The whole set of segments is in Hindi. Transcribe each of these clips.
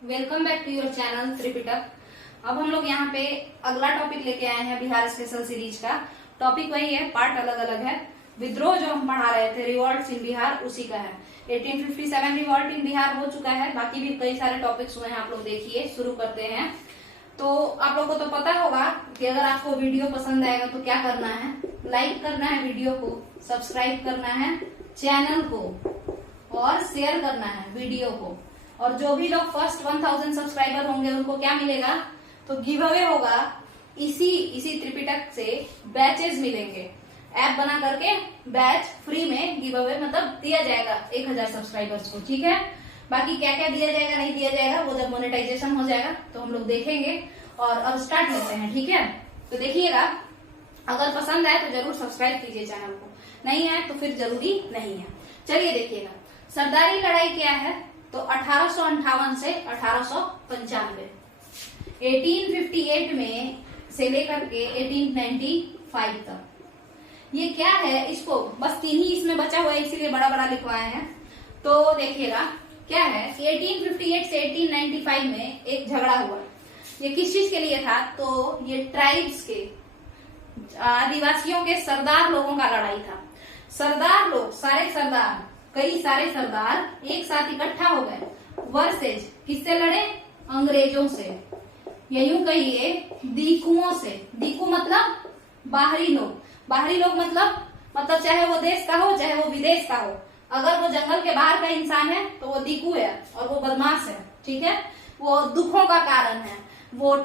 Welcome back to your channel Tripitak. अब हम लोग यहाँ पे अगला टॉपिक लेके आए हैं बिहार स्पेशल सीरीज का। टॉपिक वही है, पार्ट अलग अलग है। विद्रोह जो हम पढ़ा रहे थे, रिवॉल्ट्स इन बिहार, उसी का है। 1857 रिवॉल्ट इन बिहार हो चुका है, बाकी भी कई सारे टॉपिक्स हुए हैं। आप लोग देखिए, शुरू करते हैं। तो आप लोग को तो पता होगा कि अगर आपको वीडियो पसंद आएगा तो क्या करना है, लाइक करना है वीडियो को, सब्सक्राइब करना है चैनल को और शेयर करना है वीडियो को। और जो भी लोग फर्स्ट 1000 सब्सक्राइबर होंगे उनको क्या मिलेगा, तो गिव अवे होगा। इसी त्रिपिटक से बैचेस मिलेंगे। ऐप बना करके बैच फ्री में गिव अवे मतलब दिया जाएगा 1000 सब्सक्राइबर्स को, ठीक है। बाकी क्या क्या दिया जाएगा नहीं दिया जाएगा वो जब मोनेटाइजेशन हो जाएगा तो हम लोग देखेंगे। और अब स्टार्ट करते हैं, ठीक है। तो देखिएगा, अगर पसंद आए तो जरूर सब्सक्राइब कीजिए चैनल को, नहीं आए तो फिर जरूरी नहीं है। चलिए देखिएगा, सरदारी लड़ाई क्या है, तो 1858 से 1895, 1858 में से लेकर के 1895 तक। ये क्या है, इसको बस 3 ही इसमें बचा हुआ है, इसीलिए बड़ा बड़ा लिखवाए हैं। तो देखिएगा क्या है कि 1858 से 1895 में एक झगड़ा हुआ। ये किस चीज के लिए था, तो ये ट्राइब्स के, आदिवासियों के सरदार लोगों का लड़ाई था। सरदार लोग, सारे सरदार, कई सारे सरदार एक साथ इकट्ठा हो गए। वर्सेज किससे लड़े, अंग्रेजों से, या यूं कहिए दीकुओं से। दीकू मतलब बाहरी लोग, बाहरी लोग मतलब चाहे वो देश का हो चाहे वो विदेश का हो। अगर वो जंगल के बाहर का इंसान है तो वो दीकू है और वो बदमाश है, ठीक है। वो दुखों का कारण है, वो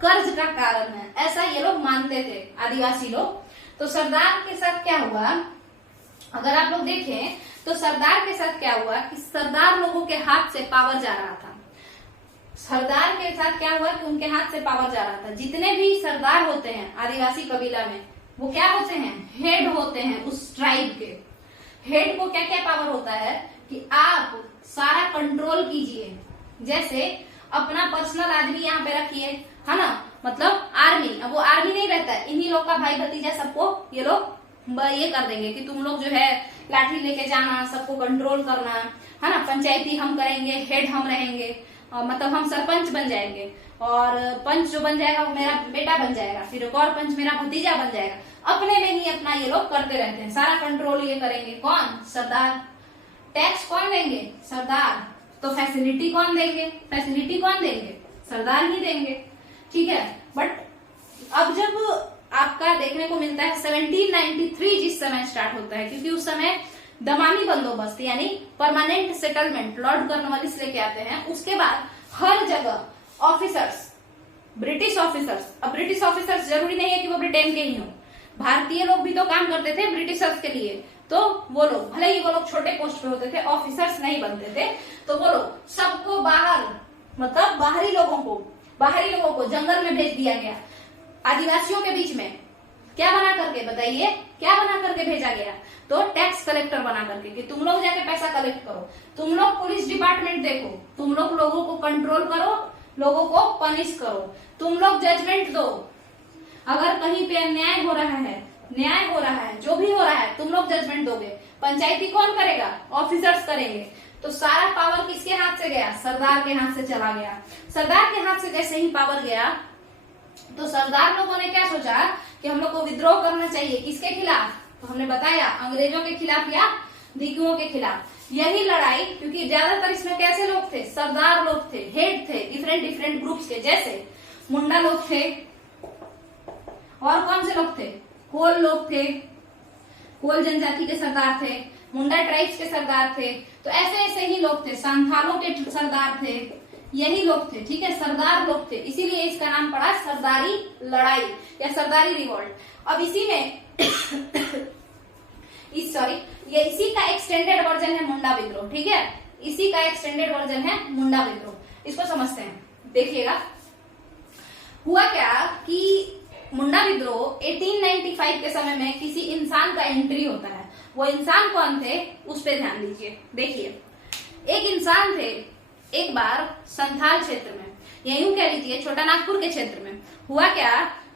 कर्ज का कारण है, ऐसा ये लोग मानते थे आदिवासी लोग। तो सरदार के साथ क्या हुआ, अगर आप लोग देखें तो सरदार के साथ क्या हुआ कि सरदार लोगों के हाथ से पावर जा रहा था। सरदार के साथ क्या हुआ कि उनके हाथ से पावर जा रहा था। जितने भी सरदार होते हैं आदिवासी कबीला में, वो क्या होते हैं, हेड होते हैं उस ट्राइब के। हेड को क्या क्या पावर होता है कि आप सारा कंट्रोल कीजिए। जैसे अपना पर्सनल आदमी यहाँ पे रखिए, है ना, मतलब आर्मी। अब वो आर्मी नहीं रहता है, इन्हीं लोग का भाई भतीजा सबको ये लोग ये कर देंगे कि तुम लोग जो है लाठी लेके जाना, सबको कंट्रोल करना, है ना। पंचायती हम करेंगे, हेड हम रहेंगे, मतलब हम सरपंच बन जाएंगे, और पंच जो बन जाएगा वो मेरा बेटा बन जाएगा, फिर एक और पंच मेरा भतीजा बन जाएगा। अपने में ही अपना ये लोग करते रहते हैं, सारा कंट्रोल ये करेंगे। कौन, सरदार। टैक्स कौन देंगे, सरदार। तो फैसिलिटी कौन देंगे, फैसिलिटी कौन देंगे, सरदार ही देंगे, ठीक है। बट अब जब आपका देखने को मिलता है 1793 जिस समय स्टार्ट होता है, क्योंकि उस समय दमामी बंदोबस्त यानी परमानेंट सेटलमेंट लॉर्ड कॉर्नवालिस लेके आते हैं। उसके बाद हर जगह ऑफिसर्स, ब्रिटिश ऑफिसर्स। अब ब्रिटिश ऑफिसर्स जरूरी नहीं है कि वो ब्रिटेन के ही हो, भारतीय लोग भी तो काम करते थे ब्रिटिशर्स के लिए। तो वो लोग, भले ही वो लोग छोटे पोस्ट पे होते थे, ऑफिसर्स नहीं बनते थे, तो वो लोग सबको बाहर, मतलब बाहरी लोगों को जंगल में भेज दिया गया। आदिवासियों के बीच में क्या बना करके, बताइए क्या बना करके भेजा गया, तो टैक्स कलेक्टर बना करके, कि तुम लोग जाके पैसा कलेक्ट करो, तुम लोग पुलिस डिपार्टमेंट देखो, तुम लोग लोगों को कंट्रोल करो, लोगों को पनिश करो, तुम लोग जजमेंट दो। अगर कहीं पे अन्याय हो रहा है, न्याय हो रहा है, जो भी हो रहा है, तुम लोग जजमेंट दोगे। पंचायती कौन करेगा, ऑफिसर्स करेंगे। तो सारा पावर किसके हाथ से गया, सरदार के हाथ से चला गया। सरदार के हाथ से जैसे ही पावर गया तो सरदार लोगों ने क्या सोचा कि हम लोग को विद्रोह करना चाहिए। किसके खिलाफ, तो हमने बताया अंग्रेजों के खिलाफ या दीकुओं के खिलाफ। यही लड़ाई, क्योंकि ज्यादातर इसमें कैसे लोग थे, सरदार लोग थे, हेड थे डिफरेंट ग्रुप्स के। जैसे मुंडा लोग थे, और कौन से लोग थे, कोल लोग थे, कोल जनजाति के सरदार थे, मुंडा ट्राइब्स के सरदार थे। तो ऐसे ही लोग थे, संथालों के सरदार थे, यही लोग थे, ठीक है, सरदार लोग थे। इसीलिए इसका नाम पड़ा सरदारी लड़ाई या सरदारी रिवॉल्ट। अब इसी में इसी का एक्सटेंडेड वर्जन है मुंडा विद्रोह, ठीक है। इसी का एक्सटेंडेड वर्जन है मुंडा विद्रोह। इसको समझते हैं, देखिएगा हुआ क्या कि मुंडा विद्रोह 1895 के समय में किसी इंसान का एंट्री होता है। वो इंसान कौन थे, उस पर ध्यान दीजिए। देखिए, एक इंसान थे एक बार संथाल क्षेत्र में, या यूं कह लीजिए छोटा नागपुर के क्षेत्र में। हुआ क्या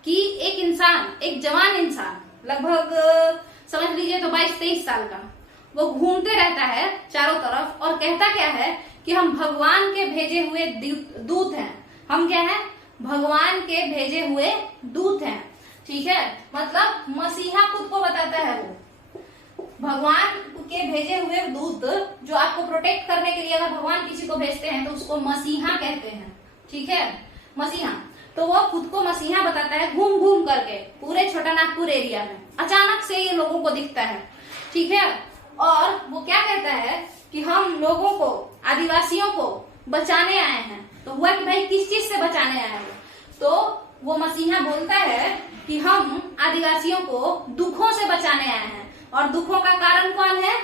कि एक इंसान, एक जवान इंसान, लगभग समझ लीजिए तो 22-23 साल का, वो घूमते रहता है चारों तरफ और कहता क्या है कि हम भगवान के भेजे हुए दूत हैं। हम क्या है? भगवान के भेजे हुए दूत हैं। ठीक है, मतलब मसीहा खुद को बताता है वो भगवान के भेजे हुए दूत, जो आपको प्रोटेक्ट करने के लिए अगर भगवान किसी को भेजते हैं तो उसको मसीहा कहते हैं। ठीक है, मसीहा। तो वो खुद को मसीहा बताता है घूम घूम करके पूरे छोटा नागपुर एरिया में। अचानक से ये लोगों को दिखता है। ठीक है, और वो क्या कहता है कि हम लोगों को, आदिवासियों को बचाने आए हैं। तो हुआ कि भाई किस चीज से बचाने आए हैं? तो वो मसीहा बोलता है कि हम आदिवासियों को दुखों से बचाने आए हैं। और दुखों का कारण कौन है?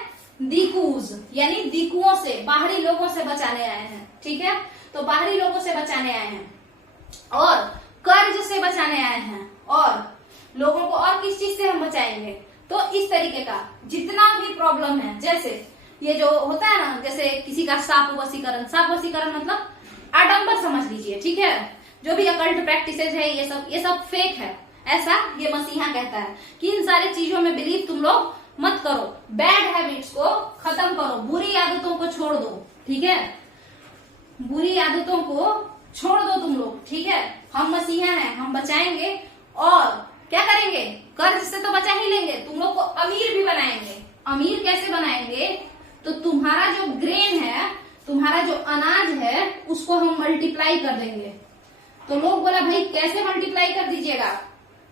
दिकूज, यानी दिकुओं से, बाहरी लोगों से बचाने आए हैं। ठीक है, तो बाहरी लोगों से बचाने आए हैं और कर्ज से बचाने आए हैं। और लोगों को और किस चीज से हम बचाएंगे? तो इस तरीके का जितना भी प्रॉब्लम है, जैसे ये जो होता है ना, जैसे किसी का सांप वशीकरण, सांप वशीकरण मतलब आडंबर समझ लीजिए। ठीक है, जो भी अकल्ट प्रैक्टिसेस है ये सब फेक है, ऐसा ये मसीहा कहता है कि इन सारी चीजों में बिलीव तुम लोग मत करो, बैड हैबिट्स को खत्म करो, बुरी आदतों को छोड़ दो। ठीक है, बुरी आदतों को छोड़ दो तुम लोग। ठीक है, हम मसीहा हैं, हम बचाएंगे और क्या करेंगे? कर्ज से तो बचा ही लेंगे, तुम लोग को अमीर भी बनाएंगे। अमीर कैसे बनाएंगे? तो तुम्हारा जो ग्रेन है, तुम्हारा जो अनाज है, उसको हम मल्टीप्लाई कर देंगे। तो लोग बोला भाई कैसे मल्टीप्लाई कर दीजिएगा?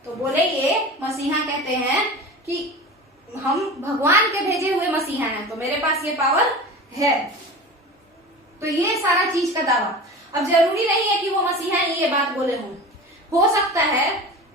तो बोले ये मसीहा कहते हैं कि हम भगवान के भेजे हुए मसीहा हैं, तो मेरे पास ये पावर है। तो ये सारा चीज का दावा। अब जरूरी नहीं है कि वो मसीहा ही ये बात बोले हों। हो सकता है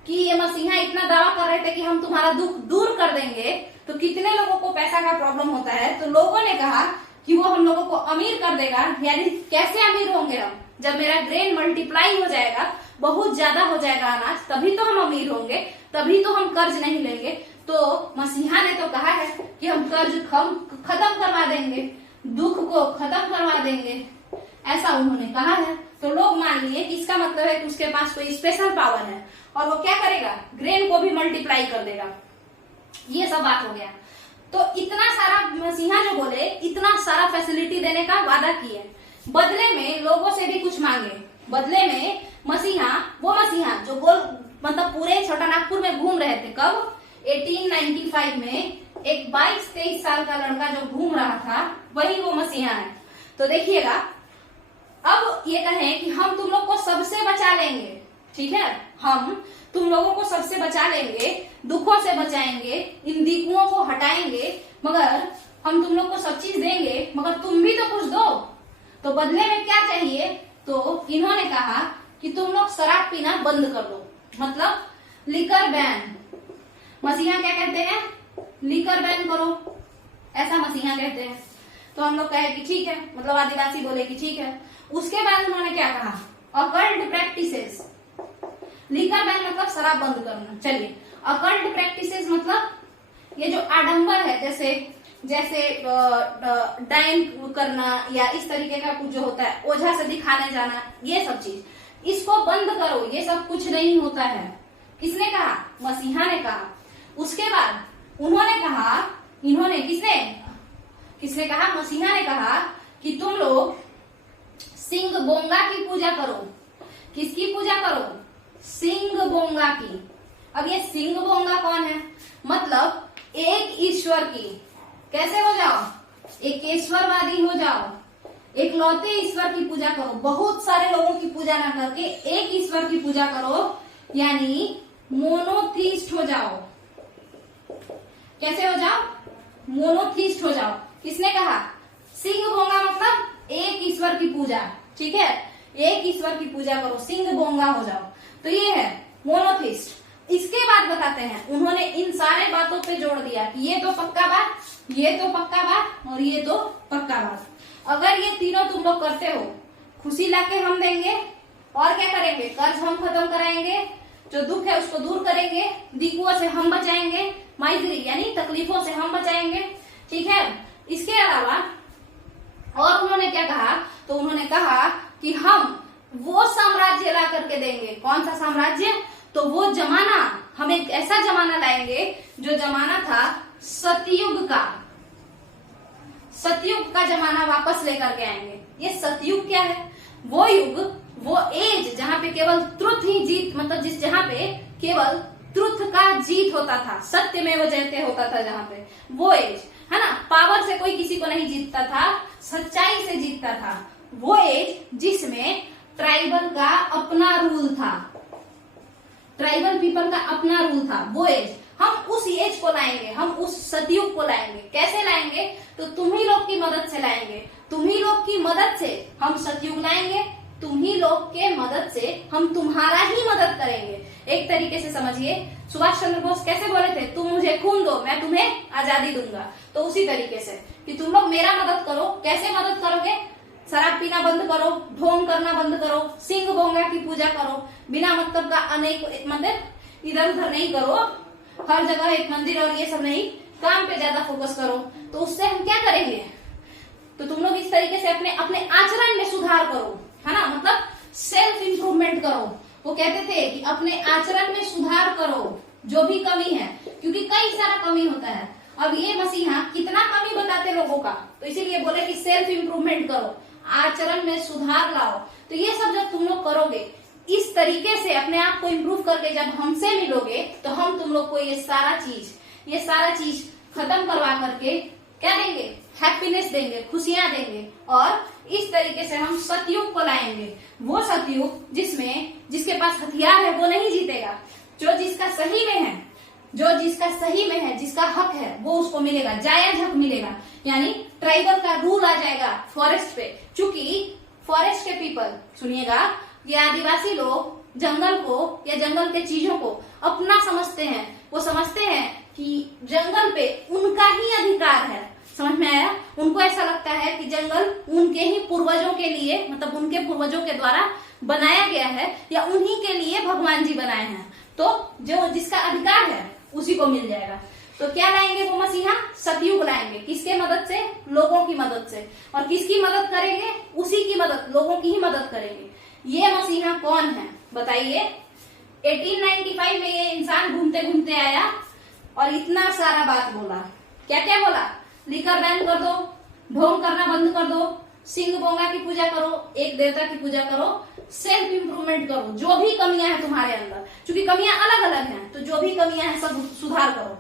कि ये मसीहा इतना दावा कर रहे थे कि हम तुम्हारा दुख दूर कर देंगे, तो कितने लोगों को पैसा का प्रॉब्लम होता है, तो लोगों ने कहा कि वो हम लोगों को अमीर कर देगा। यानी कैसे अमीर होंगे हम? जब मेरा ग्रेन मल्टीप्लाई हो जाएगा, बहुत ज्यादा हो जाएगा अनाज, तभी तो हम अमीर होंगे, तभी तो हम कर्ज नहीं लेंगे। तो मसीहा ने तो कहा है कि हम कर्ज खत्म करवा देंगे, दुख को खत्म करवा देंगे, ऐसा उन्होंने कहा है। तो लोग मान लिए कि इसका मतलब है कि उसके पास कोई स्पेशल पावर है और वो क्या करेगा? ग्रेन को भी मल्टीप्लाई कर देगा। ये सब बात हो गया। तो इतना सारा मसीहा जो बोले, इतना सारा फैसिलिटी देने का वादा किए, बदले में लोगों से भी कुछ मांगे। बदले में मसीहा, वो मसीहा जो गोल मतलब पूरे छोटा नागपुर में घूम रहे थे, कब? 1895 में एक 22-23 साल का लड़का जो घूम रहा था, वही वो मसीहा है। तो देखिएगा, अब ये कहें कि हम तुम लोग को सबसे बचा लेंगे। ठीक है, हम तुम लोगों को सबसे बचा लेंगे, दुखों से बचाएंगे, इन दिकुओं को हटाएंगे, मगर हम तुम लोग को सब चीज देंगे, मगर तुम भी तो कुछ दो। तो बदले में क्या चाहिए? तो इन्होंने कहा कि तुम लोग शराब पीना बंद कर दो, मतलब लिकर बैन। मसीहा क्या कहते हैं? लिकर बैन करो, ऐसा मसीहा कहते हैं। तो हम लोग कहे कि ठीक है, मतलब आदिवासी बोले कि ठीक है। उसके बाद उन्होंने क्या कहा? Occult practices. लिकर बैन मतलब शराब बंद करना। चलिए, अकल्ट प्रैक्टिसेस मतलब ये जो आडंबर है, जैसे जैसे डाइन करना या इस तरीके का कुछ जो होता है, ओझा से दिखाने जाना, ये सब चीज, इसको बंद करो, ये सब कुछ नहीं होता है। किसने कहा? मसीहा ने कहा। उसके बाद उन्होंने कहा, इन्होंने किसने कहा? मसीहा ने कहा कि तुम लोग सिंग बोंगा की पूजा करो। किसकी पूजा करो? सिंग बोंगा की। अब ये सिंग बोंगा कौन है? मतलब एक ईश्वर की। कैसे हो जाओ? एक ईश्वरवादी हो जाओ, एक लौते ईश्वर की पूजा करो। बहुत सारे लोगों की पूजा ना करके एक ईश्वर की पूजा करो, यानी मोनोथीस्ट हो जाओ। कैसे हो जाओ? मोनोथीस्ट हो जाओ। किसने कहा? सिंग बोंगा मतलब एक ईश्वर की पूजा। ठीक है, एक ईश्वर की पूजा करो, सिंग बोंगा हो जाओ। तो ये है मोनोथीस्ट। इसके बाद बताते हैं, उन्होंने इन सारे बातों पे जोड़ दिया कि ये तो पक्का बात, ये तो पक्का बात और ये तो पक्का बात। अगर ये तीनों तुम लोग करते हो, खुशी लाके हम देंगे, और क्या करेंगे? कर्ज हम खत्म कराएंगे, जो दुख है उसको दूर करेंगे, दिकुओं से हम बचाएंगे, माइजरी यानी तकलीफों से हम बचाएंगे। ठीक है, इसके अलावा और उन्होंने क्या कहा? तो उन्होंने कहा कि हम वो साम्राज्य ला करके देंगे। कौन सा साम्राज्य? तो वो जमाना, हम एक ऐसा जमाना लाएंगे जो जमाना था सतयुग का। सतयुग का जमाना वापस लेकर के आएंगे। ये सतयुग क्या है? वो युग, वो एज जहाँ पे केवल ट्रुथ ही जीत, मतलब जिस जहाँ पे केवल ट्रुथ का जीत होता था, सत्य में वो जयते होता था, जहाँ पे वो एज है ना, पावर से कोई किसी को नहीं जीतता था, सच्चाई से जीतता था। वो एज जिसमें ट्राइबल का अपना रूल था, ट्राइबल पीपल का अपना रूल था, वो एज। हम उस एज को लाएंगे, हम उस सतयुग को लाएंगे। कैसे लाएंगे? तो तुम ही लोग की मदद से लाएंगे, तुम ही लोग की मदद से हम सतयुग लाएंगे, तुम ही लोग के मदद से हम तुम्हारा ही मदद करेंगे। एक तरीके से समझिए, सुभाष चंद्र बोस कैसे बोले थे, तुम मुझे खून दो मैं तुम्हें आजादी दूंगा। तो उसी तरीके से कि तुम लोग मेरा मदद करो। कैसे मदद करोगे? शराब पीना बंद करो, ढोंग करना बंद करो, सिंह बोंगा की पूजा करो, बिना मतलब का अनेक मतलब इधर उधर नहीं करो, हर जगह एक मंदिर और ये सब नहीं, काम पे ज्यादा फोकस करो। तो उससे हम क्या करेंगे? तो तुम लोग इस तरीके से अपने अपने आचरण में सुधार करो, है ना, मतलब सेल्फ इंप्रूवमेंट करो। वो कहते थे कि अपने आचरण में सुधार करो जो भी कमी है, क्योंकि कई सारा कमी होता है। अब ये मसीहा कितना कमी बताते लोगों का, तो इसीलिए बोले कि सेल्फ इंप्रूवमेंट करो, आचरण में सुधार लाओ। तो ये सब जब तुम लोग करोगे इस तरीके से, अपने आप को इम्प्रूव करके जब हमसे मिलोगे, तो हम तुम लोग को ये सारा चीज खत्म करवा करके क्या देंगे? हैप्पीनेस देंगे, खुशियां देंगे। और इस तरीके से हम सतयुग को लाएंगे। वो सतयुग जिसके पास हथियार है वो नहीं जीतेगा, जो जिसका सही में है, जिसका हक है वो उसको मिलेगा, जायज हक मिलेगा। यानी ट्राइबल का रूल आ जाएगा फॉरेस्ट पे। चूंकि फॉरेस्ट के पीपल, सुनिएगा, ये आदिवासी लोग जंगल को या जंगल के चीजों को अपना समझते हैं। वो समझते हैं कि जंगल पे उनका ही अधिकार है। समझ में आया? उनको ऐसा लगता है कि जंगल उनके ही पूर्वजों के लिए, मतलब उनके पूर्वजों के द्वारा बनाया गया है, या उन्हीं के लिए भगवान जी बनाए हैं। तो जो जिसका अधिकार है उसी को मिल जाएगा। तो क्या लाएंगे वो मसीहा? सतयुग लाएंगे। किसके मदद से? लोगों की मदद से। और किसकी मदद करेंगे? उसी की मदद, लोगों की ही मदद करेंगे। ये मसीहा कौन है बताइए? 1895 में ये इंसान घूमते घूमते आया और इतना सारा बात बोला। क्या क्या बोला? लिकर बैन कर दो, ढोंग करना बंद कर दो, सिंह बोंगा की पूजा करो, एक देवता की पूजा करो, सेल्फ इंप्रूवमेंट करो, जो भी कमियां हैं तुम्हारे अंदर, क्योंकि कमियां अलग अलग हैं, तो जो भी कमियां हैं सब सुधार करो।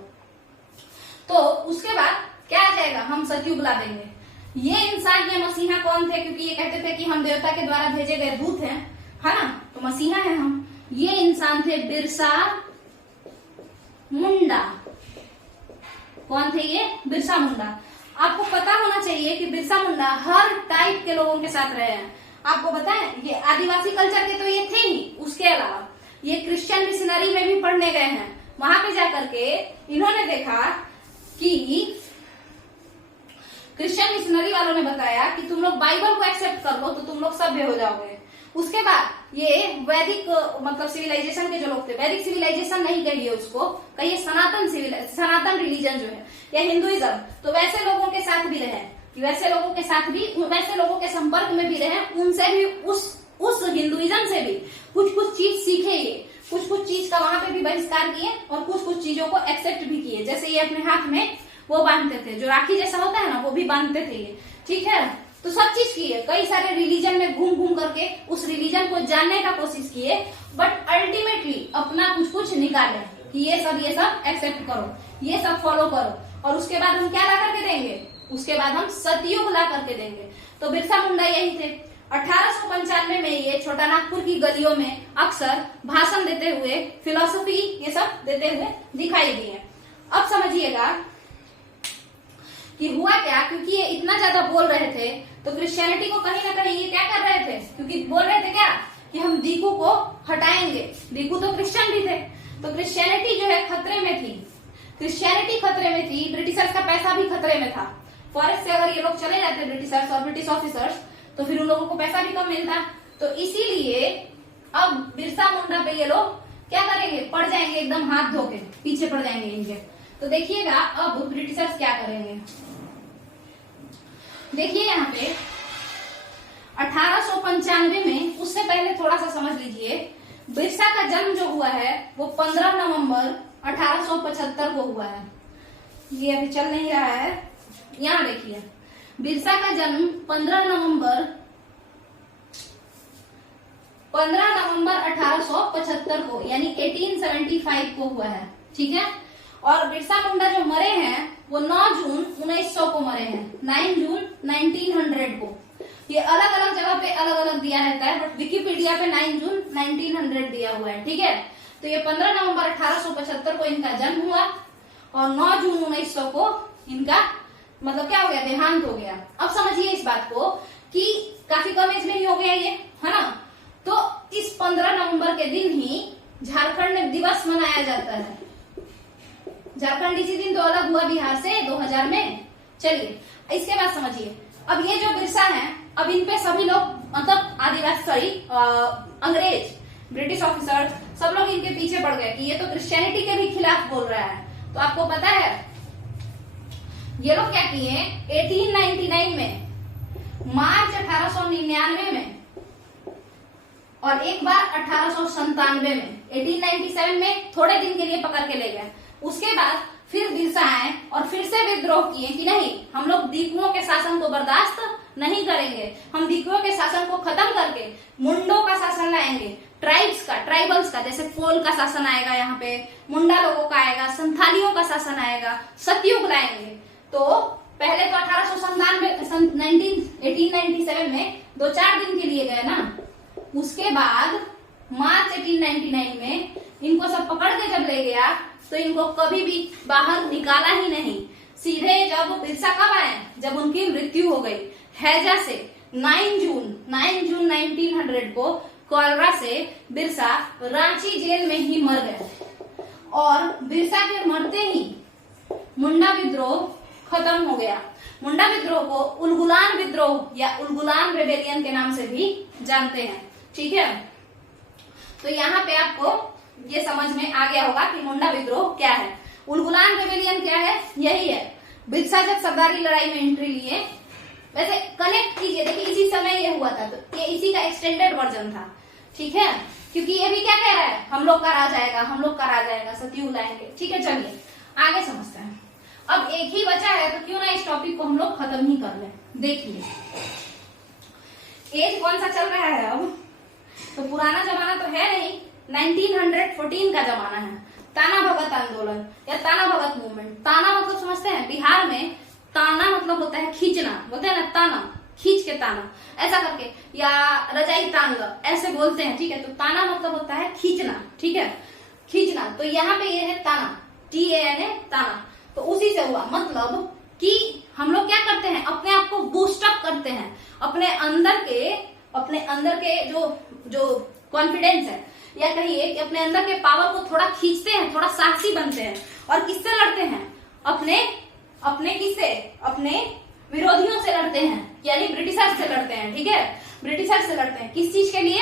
तो उसके बाद क्या आ जाएगा? हम सतयुग ला देंगे। ये इंसान, ये मसीहा कौन थे? क्योंकि ये कहते थे कि हम देवता के द्वारा भेजे गए दूत हैं, है ना, तो मसीहा है हम। ये इंसान थे बिरसा मुंडा। कौन थे ये? बिरसा मुंडा। आपको पता होना चाहिए कि बिरसा मुंडा हर टाइप के लोगों के साथ रहे हैं। आपको पता है, ये आदिवासी कल्चर के तो ये थे ही, उसके अलावा ये क्रिश्चियन मिशनरी में भी पढ़ने गए हैं। वहां पे जाकर के इन्होंने देखा कि क्रिश्चियन मिशनरी वालों ने बताया कि तुम लोग बाइबल को एक्सेप्ट कर लो तो तुम लोग सभ्य हो जाओगे। उसके बाद ये वैदिक मतलब सिविलाइजेशन के जो लोग थे, वैदिक सिविलाइजेशन नहीं कहिए उसको, कहिए सनातन रिलीजन जो है या हिंदुइज्म, तो वैसे लोगों के साथ भी रहे, वैसे लोगों के संपर्क में भी रहे, उनसे भी उस हिंदुइज्म से भी कुछ चीज सीखे। ये कुछ चीज का वहां पे भी बहिष्कार किए और कुछ चीजों को एक्सेप्ट भी किए। जैसे ये अपने हाथ में वो बांधते थे, जो राखी जैसा होता है ना, वो भी बांधते थे ये, ठीक है। तो सब चीज किए, कई सारे रिलीजन में घूम करके उस रिलीजन को जानने का कोशिश किए, बट अल्टीमेटली अपना कुछ निकाले कि ये सब एक्सेप्ट करो, ये सब फॉलो करो। और उसके बाद हम क्या ला करके देंगे? उसके बाद हम सतयुग ला करके देंगे। तो बिरसा मुंडा यही थे। 1895 में ये छोटा नागपुर की गलियों में अक्सर भाषण देते हुए, फिलोसफी ये सब देते हुए दिखाई दिए। अब समझिएगा कि हुआ क्या, क्योंकि ये इतना ज्यादा बोल रहे थे तो क्रिश्चियनिटी को कहीं ना कहीं ये क्या कर रहे थे, क्योंकि बोल रहे थे क्या कि हम दीकू को हटाएंगे। दीकू तो क्रिश्चियन भी थे, तो क्रिश्चियनिटी जो है खतरे में थी, क्रिश्चियनिटी खतरे में थी, ब्रिटिशर्स का पैसा भी खतरे में था। फॉरेस्ट से अगर ये लोग चले जाते ब्रिटिशर्स और ब्रिटिश ऑफिसर्स, तो फिर उन लोगों को पैसा भी कम मिलता। तो इसीलिए अब बिरसा मुंडा पे ये लोग क्या करेंगे? पड़ जाएंगे एकदम हाथ धो के, पीछे पड़ जाएंगे इनके। तो देखिएगा अब ब्रिटिशर्स क्या करेंगे। देखिए यहाँ पे 1895 में, उससे पहले थोड़ा सा समझ लीजिए, बिरसा का जन्म जो हुआ है वो 15 नवंबर 1875 को हुआ है। ये अभी चल नहीं रहा है, यहाँ देखिए बिरसा का जन्म 15 नवंबर 1875 को यानी 1875 को हुआ है, ठीक है। और बिरसा मुंडा जो मरे हैं वो 9 जून 1900 को मरे हैं, 9 जून 1900 को। ये अलग अलग जगह पे अलग अलग दिया रहता है, बट विकिपीडिया पे 9 जून 1900 दिया हुआ है, ठीक है। तो ये 15 नवंबर 1875 को इनका जन्म हुआ और 9 जून 1900 को इनका मतलब क्या हो गया, देहांत हो गया। अब समझिए इस बात को कि काफी कम एज में ही हो गया ये, है ना। तो इस 15 नवंबर के दिन ही झारखंड दिवस मनाया जाता है। झारखंड इसी दिन तो अलग हुआ बिहार से 2000 में। चलिए इसके बाद समझिए, अब ये जो बिरसा है, अब इन पे सभी लोग मतलब आदिवासी अंग्रेज ब्रिटिश ऑफिसर सब लोग इनके पीछे पड़ गए कि ये तो क्रिश्चियनिटी के भी खिलाफ बोल रहा है। तो आपको पता है ये लोग क्या किए, 1899 में, मार्च 1899 में और एक बार 1897 में, 1897 में थोड़े दिन के लिए पकड़ के ले गए। उसके बाद फिर बिरसा आए और फिर से विद्रोह किए कि नहीं, हम लोग दीकुओं के शासन को बर्दाश्त नहीं करेंगे, हम दीकुओं के शासन को खत्म करके मुंडों का शासन लाएंगे, ट्राइब्स का, ट्राइबल्स का, जैसे कोल का शासन आएगा, यहाँ पे मुंडा लोगों का आएगा, संथालियों का शासन आएगा, सतयुग लाएंगे। तो पहले तो 1897 में 2-4 दिन के लिए गए ना। उसके बाद मार्च 1899 में इनको सब पकड़ के जब ले गया तो इनको कभी भी बाहर निकाला ही नहीं। सीधे जब बिरसा कब आए, जब उनकी मृत्यु हो गई हैजा से, 9 जून 1900 को कॉलरा से बिरसा रांची जेल में ही मर गए। और बिरसा के मरते ही मुंडा विद्रोह खत्म हो गया। मुंडा विद्रोह को उलगुलान विद्रोह या उलगुलान रेबेलियन के नाम से भी जानते हैं, ठीक है। तो यहाँ पे आपको ये समझ में आ गया होगा कि मुंडा विद्रोह क्या है, उलगुलान रेबेलियन क्या है, यही है। बिरसा जब सरदारी लड़ाई में एंट्री लिए, वैसे कनेक्ट कीजिए, देखिए इसी समय ये हुआ था, तो ये इसी का एक्सटेंडेड वर्जन था, ठीक है। क्योंकि ये भी क्या कह रहा है, हम लोग का राज आएगा, हम लोग का राज आएगा, सतयुग लाएंगे, ठीक है। चलिए आगे समझते हैं। अब एक ही बचा है तो क्यों ना इस टॉपिक को हम लोग खत्म ही कर लें। देखिए एज कौन सा चल रहा है अब, तो पुराना जमाना तो है नहीं, 1914 का जमाना है। ताना भगत आंदोलन या ताना भगत मूवमेंट। ताना मतलब समझते हैं, बिहार में ताना मतलब होता है खींचना, बोलते हैं ना ताना, खींच के ताना ऐसा करके, या रजाई तांग ऐसे बोलते हैं, ठीक है। तो ताना मतलब होता है खींचना, ठीक है, खींचना। तो यहाँ पे ये है ताना, TANA, ताना। तो उसी से हुआ, मतलब कि हम लोग क्या करते हैं, अपने आप को बूस्टअप करते हैं, अपने अंदर के जो कॉन्फिडेंस है, या कहिए कि अपने अंदर के पावर को थोड़ा खींचते हैं, थोड़ा साहसी बनते हैं। और किससे लड़ते हैं, अपने विरोधियों से लड़ते हैं, यानी ब्रिटिशर्स से लड़ते हैं, ठीक है। ब्रिटिशर्स से लड़ते हैं किस चीज के लिए,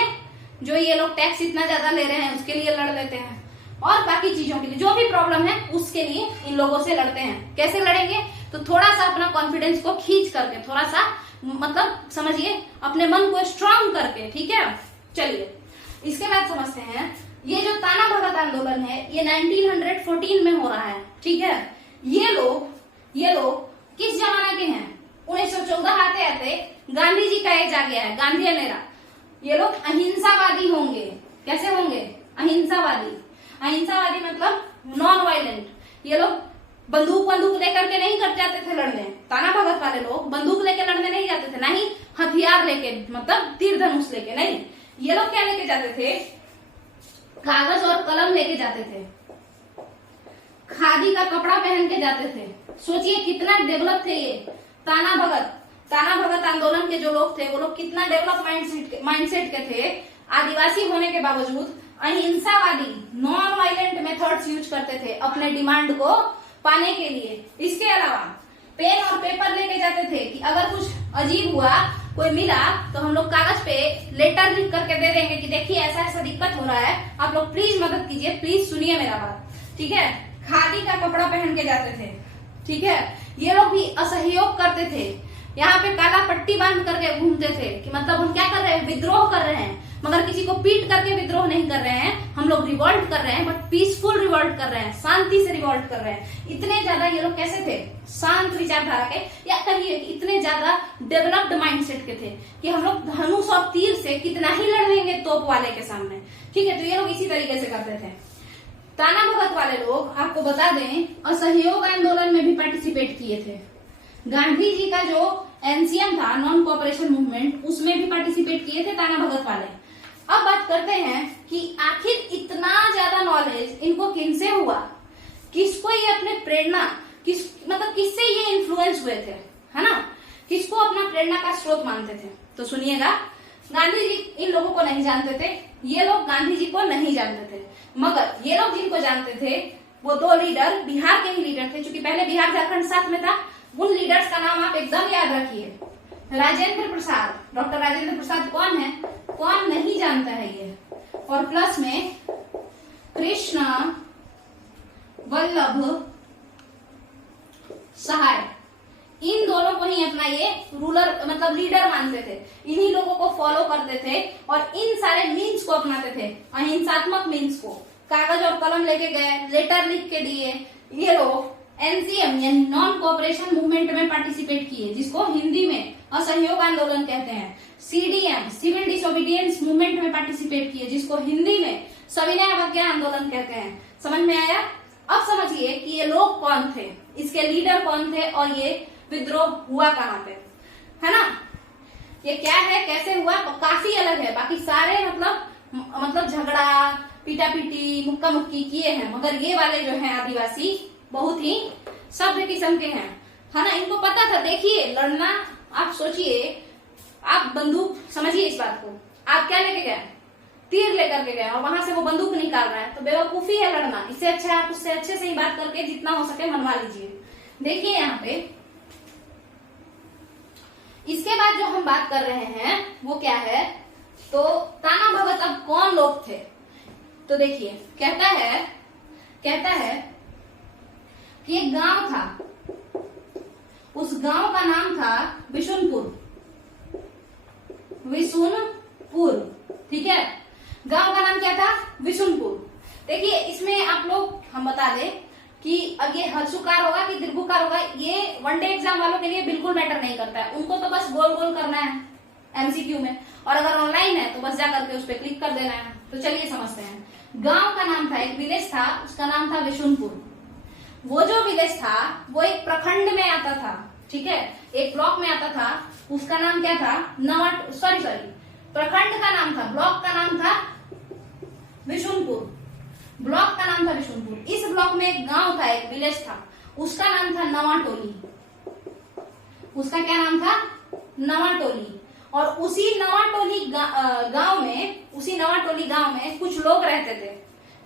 जो ये लोग टैक्स इतना ज्यादा ले रहे हैं उसके लिए लड़ लेते हैं, और बाकी चीजों के लिए, जो भी प्रॉब्लम है उसके लिए इन लोगों से लड़ते हैं। कैसे लड़ेंगे, तो थोड़ा सा अपना कॉन्फिडेंस को खींच करके, थोड़ा सा मतलब समझिए अपने मन को स्ट्रांग करके, ठीक है। चलिए इसके बाद समझते हैं, ये जो ताना भगत आंदोलन है ये 1914 में हो रहा है, ठीक है। ये लोग किस जमाने के हैं, 1914 आते आते गांधी जी का एज आ गया है, गांधी मेरा। ये लोग अहिंसावादी होंगे। कैसे होंगे, अहिंसावादी मतलब नॉन वायलेंट। ये लोग बंदूक लेकर के नहीं कर जाते थे लड़ने। ताना भगत वाले लोग बंदूक लेके लड़ने नहीं जाते थे, ना ही हथियार लेके, मतलब तीर धनुष लेके, नहीं। ये लोग क्या लेके जाते थे, कागज और कलम लेके जाते थे, खादी का कपड़ा पहन के जाते थे। सोचिए कितना डेवलप थे ये ताना भगत आंदोलन के जो लोग थे, वो लोग कितना डेवलप माइंडसेट के थे। आदिवासी होने के बावजूद अहिंसावादी नॉन वायलेंट मेथड्स यूज करते थे अपने डिमांड को पाने के लिए। इसके अलावा पेन और पेपर लेके जाते थे कि अगर कुछ अजीब हुआ, कोई मिला, तो हम लोग कागज पे लेटर लिख करके दे देंगे कि देखिए ऐसा ऐसा दिक्कत हो रहा है, आप लोग प्लीज मदद कीजिए, प्लीज सुनिए मेरा बात, ठीक है। खादी का कपड़ा पहन के जाते थे, ठीक है। ये लोग भी असहयोग करते थे, यहाँ पे काला पट्टी बांध करके घूमते थे कि मतलब हम क्या कर रहे हैं, विद्रोह कर रहे हैं। मगर किसी को पीट करके विद्रोह नहीं कर रहे हैं, हम लोग रिवॉल्ट कर रहे हैं, बट पीसफुल रिवॉल्ट कर रहे हैं, शांति से रिवॉल्ट कर रहे हैं। इतने ज्यादा ये लोग कैसे थे, शांत विचारधारा के, या कहिए इतने ज्यादा डेवलप्ड माइंडसेट के थे कि हम लोग धनुष और तीर से कितना ही लड़ लेंगे तोप वाले के सामने। ठीक है, तो ये लोग इसी तरीके से करते थे। ताना भगत वाले लोग आपको बता दें असहयोग आंदोलन में भी पार्टिसिपेट किए थे। गांधी जी का जो एनसीएम था, नॉन कोऑपरेशन मूवमेंट, उसमें भी पार्टिसिपेट किए थे ताना भगत वाले। अब बात करते हैं कि आखिर इतना ज्यादा नॉलेज इनको किनसे हुआ, किसको ये अपने प्रेरणा, मतलब किससे ये इन्फ्लुएंस हुए थे, है ना, किसको अपना प्रेरणा का स्रोत मानते थे। तो सुनिएगा, गांधी जी इन लोगों को नहीं जानते थे, ये लोग गांधी जी को नहीं जानते थे, मगर ये लोग जिनको जानते थे वो दो लीडर बिहार के ही लीडर थे, क्योंकि पहले बिहार झारखंड साथ में था। उन लीडर्स का नाम आप एकदम याद रखिए, राजेंद्र प्रसाद। डॉक्टर राजेंद्र प्रसाद कौन है, कौन नहीं जानता है ये, और प्लस में कृष्ण वल्लभ सहाय। इन दोनों को ही अपना ये रूलर मतलब लीडर मानते थे, इन्हीं लोगों को फॉलो करते थे और इन सारे मीन्स को अपनाते थे, अहिंसात्मक मीन्स को। कागज और कलम लेके गए, लेटर लिख के दिए। ये लोग एनसीएम यानी नॉन कोऑपरेशन मूवमेंट में पार्टिसिपेट किए, जिसको हिंदी में असहयोग आंदोलन कहते हैं। सीडीएम सिविल डिसोबीडियंस मूवमेंट में पार्टिसिपेट किए, जिसको हिंदी में सविनय अवज्ञा आंदोलन कहते हैं। समझ में आया? अब समझिए कि ये लोग कौन थे, इसके लीडर कौन थे और ये विद्रोह हुआ कहाँ पे, है ना। ये क्या है, कैसे हुआ, काफी अलग है। बाकी सारे मतलब झगड़ा, पीटा पीटी, मुक्का मुक्की किए हैं, मगर ये वाले जो हैं आदिवासी बहुत ही सभ्य किस्म के हैं, है ना। इनको पता था, देखिए लड़ना, आप सोचिए, आप बंदूक, समझिए इस बात को, आप क्या लेके गए, तीर लेकर के गए और वहां से वो बंदूक निकाल रहा है, तो बेवकूफी है लड़ना। इससे अच्छा है आप उससे अच्छे से ही बात करके जितना हो सके मनवा लीजिए। देखिए यहाँ पे इसके बाद जो हम बात कर रहे हैं वो क्या है, तो ताना भगत अब कौन लोग थे, तो देखिए कहता है कि एक गांव था, उस गांव का नाम था विशुनपुर। ठीक है, गांव का नाम क्या था, विशुनपुर। देखिए इसमें आप लोग हम बता दें कि अब ये हर्षुकार होगा कि दीर्घुकार होगा, ये वनडे एग्जाम वालों के लिए बिल्कुल मैटर नहीं करता है, उनको तो बस गोल गोल करना है एमसीक्यू में, और अगर ऑनलाइन है तो बस जाकर के उस पर क्लिक कर देना है। तो चलिए समझते हैं। गांव का नाम था, एक विलेज था, उसका नाम था विशुनपुर। वो जो विलेज था वो एक प्रखंड में आता था, ठीक है, एक ब्लॉक में आता था, उसका नाम क्या था, प्रखंड का नाम था, ब्लॉक का नाम था विशुनपुर, ब्लॉक का नाम था विशुनपुर। इस ब्लॉक में एक गांव था, एक विलेज था, उसका नाम था नवाटोली। उसका क्या नाम था, नवाटोली। और उसी नवाटोली गांव में कुछ लोग रहते थे,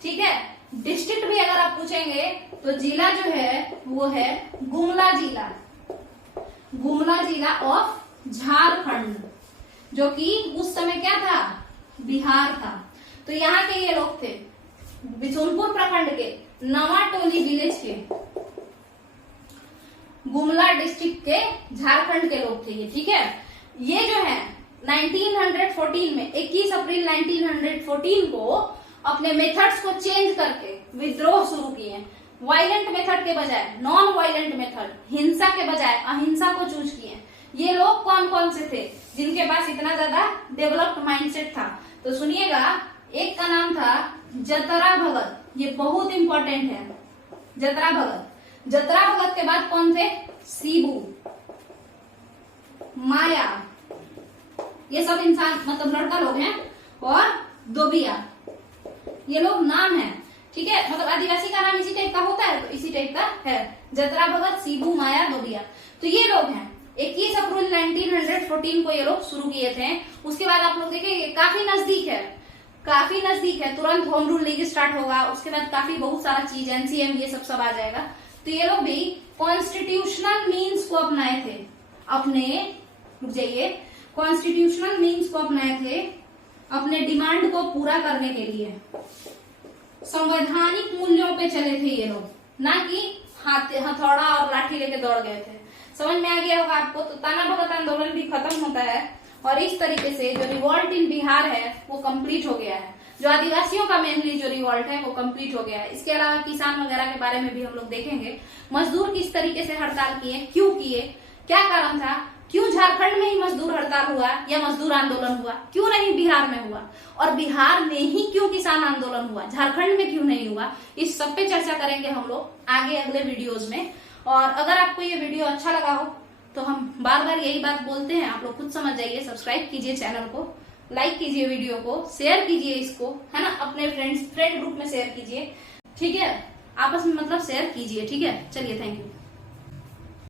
ठीक है। डिस्ट्रिक्ट भी अगर आप पूछेंगे तो जिला जो है वो है गुमला जिला ऑफ झारखंड, जो कि उस समय क्या था, बिहार था। तो यहाँ के ये लोग थे बिशुनपुर प्रखंड के, नवाटोली विलेज के, गुमला डिस्ट्रिक्ट के, झारखंड के लोग थे ये, ठीक है। ये जो है 1914 में 21 अप्रैल 1914 को अपने मेथड्स को चेंज करके विद्रोह शुरू किए। वायलेंट मेथड के बजाय नॉन वायलेंट मेथड, हिंसा के बजाय अहिंसा को चूज किए। ये लोग कौन कौन से थे जिनके पास इतना ज्यादा डेवलप्ड माइंडसेट था, तो सुनिएगा। एक का नाम था जतरा भगत, ये बहुत इंपॉर्टेंट है, जतरा भगत के बाद कौन थे, सीबू, माया, ये सब इंसान मतलब लड़का लोग हैं, और दोबिया, ये लोग नाम है, ठीक है। मतलब आदिवासी का नाम इसी टाइप का होता है, तो इसी टाइप का है, जतरा भगत, सीबू, माया, दोबिया। तो ये लोग हैं। 21 अप्रैल 1914 को ये लोग शुरू किए थे। उसके बाद आप लोग देखिए काफी नजदीक है, तुरंत होम रूल लीग स्टार्ट होगा, उसके बाद काफी बहुत सारा चीज, एनसीएम, ये सब आ जाएगा। तो ये लोग भी कॉन्स्टिट्यूशनल मीन्स को अपनाए थे, कॉन्स्टिट्यूशनल मीन्स को अपनाए थे अपने डिमांड को पूरा करने के लिए। संवैधानिक मूल्यों पे चले थे ये लोग, ना कि हथौड़ा और लाठी लेके दौड़ गए थे। समझ में आ गया होगा आपको। तो ताना भगत आंदोलन भी खत्म होता है और इस तरीके से जो रिवॉल्ट इन बिहार है वो कंप्लीट हो गया है। जो आदिवासियों का मेनली जो रिवॉल्ट है वो कंप्लीट हो गया है। इसके अलावा किसान वगैरह के बारे में भी हम लोग देखेंगे। मजदूर किस तरीके से हड़ताल किए, क्यों किए, क्या कारण था, क्यों झारखंड में ही मजदूर हड़ताल हुआ या मजदूर आंदोलन हुआ, क्यों नहीं बिहार में हुआ, और बिहार में ही क्यों किसान आंदोलन हुआ, झारखंड में क्यों नहीं हुआ, इस सब पे चर्चा करेंगे हम लोग आगे अगले वीडियोज में। और अगर आपको ये वीडियो अच्छा लगा हो तो हम बार बार यही बात बोलते हैं, आप लोग खुद समझ जाइए, सब्सक्राइब कीजिए चैनल को, लाइक कीजिए वीडियो को, शेयर कीजिए इसको, है ना, अपने फ्रेंड ग्रुप में शेयर कीजिए, ठीक है, आपस में मतलब शेयर कीजिए, ठीक है। चलिए, थैंक यू।